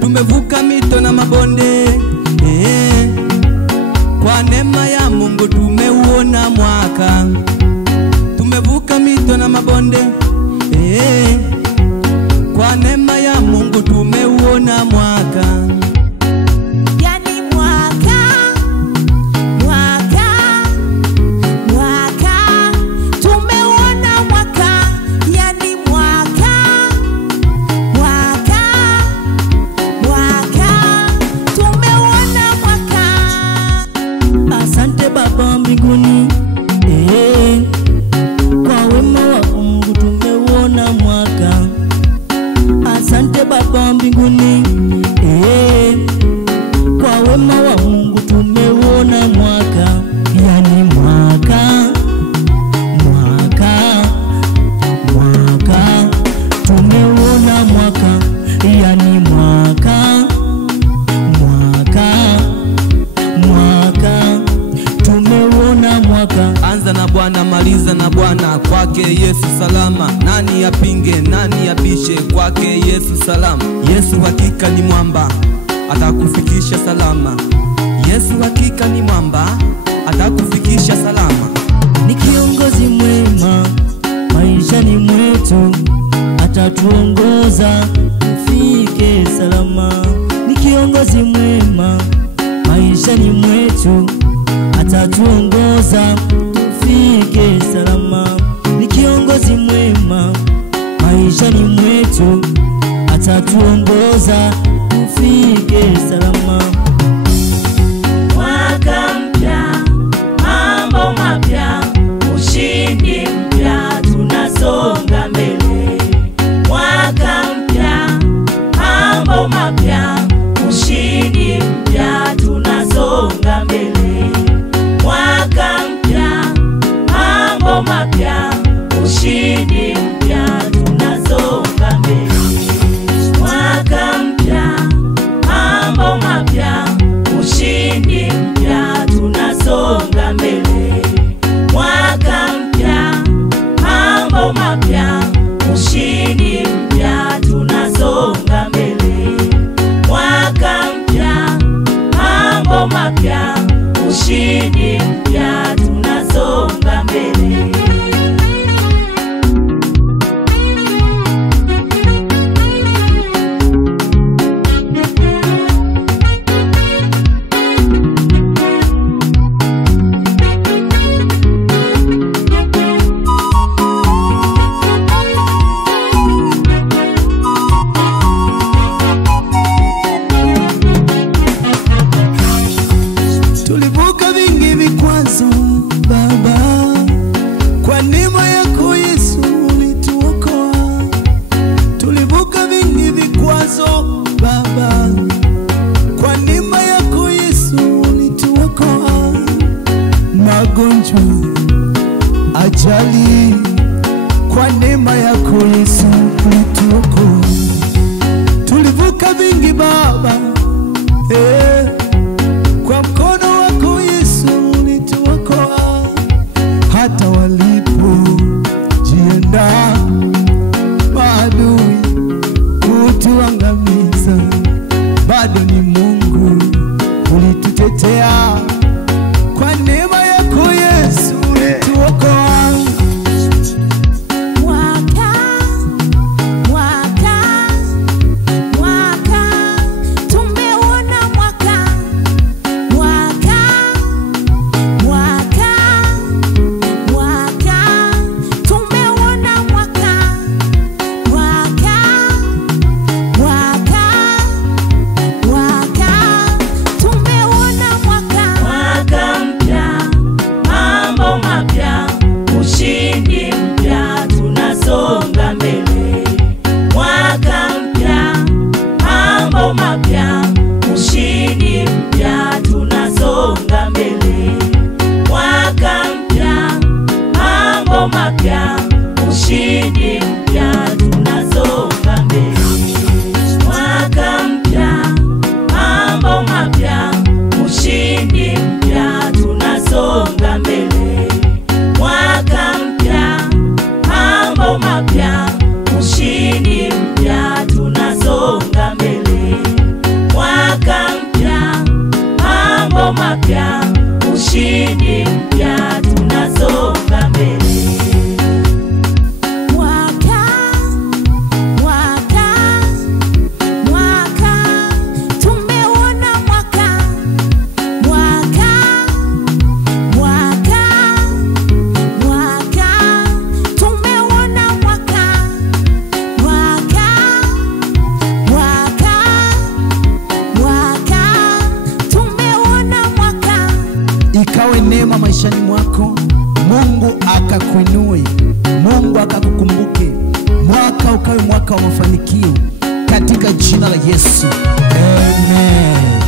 Tumevuka mito na mabonde, kwa neema ya Mungu tumeuona mwaka. Tumevuka mito na mabonde, kwa neema ya Mungu tumeuona mwaka. Yani mwaka tumeuona mwaka, yani mwaka tumeuona mwaka. Asante Baba mbinguni, kwa wema wa Mungu tumeuona mwaka. Asante Baba mbinguni, kwa wema wa Mungu tumeuona mwaka. Yani mwaka tumeuona mwaka, yani mwaka tumeuona mwaka. Anza na Bwana, maliza na Bwana, kwake Yesu salama. Nani apinge, nani abishe, kwake Yesu salama. Yesu hakika ni mwamba, atakufikisha salama. Yesu hakika ni mwamba, atakufikisha salama. Ni kiongozi mwema maishani mwetu, atatuongoza tufike salama. Ni kiongozi mwema maishani mwetu, atatuongoza tufike salama. Ni kiongozi mwema maishani mwetu, atatuongoza tufike salama. Mwaka mpya, mambo mapya, ushindi mpya, tunasonga mbele. Mwaka mpya, mambo mapya, ushindi mpya, tunasonga mbele. Mwaka mpya, mambo mapya, ushindi mpya, tunasonga mbele. Mwaka mpya, mambo mapya, ushindi mpya, tunasonga mbele. Mwaka mpya, mambo mapya, ushindi mpya, tunasonga mbele. Mwaka mpya, mambo mapya, ushindi mpya, tunasonga mbele. Tulivuka vingi vikwazo Baba, kwa neema yako Yesu ulituokoa. Tulivuka vingi vikwazo Baba, kwa neema yako Yesu ulituokoa. Magonjwa, ajali, kwa neema yako Yesu ulituokoa. Tulivuka vingi Baba, kwa mkono wako Yesu ulituokoa. Hata walipo jiandaa maadui kutuangamiza, bado ni Mungu ulitutetea. Kwa neema yako Yesu ulituokoa. Mwaka mapya, ushindi mpya, tunasonga mbele. Mwaka, tumeona mwaka, tumeona tumeona mwaka. Ikawe neema maishani mwako, Mungu akakuinue, Mungu akakukumbuke, mwaka ukawe mwaka wa mafanikio katika jina la Yesu. Amen.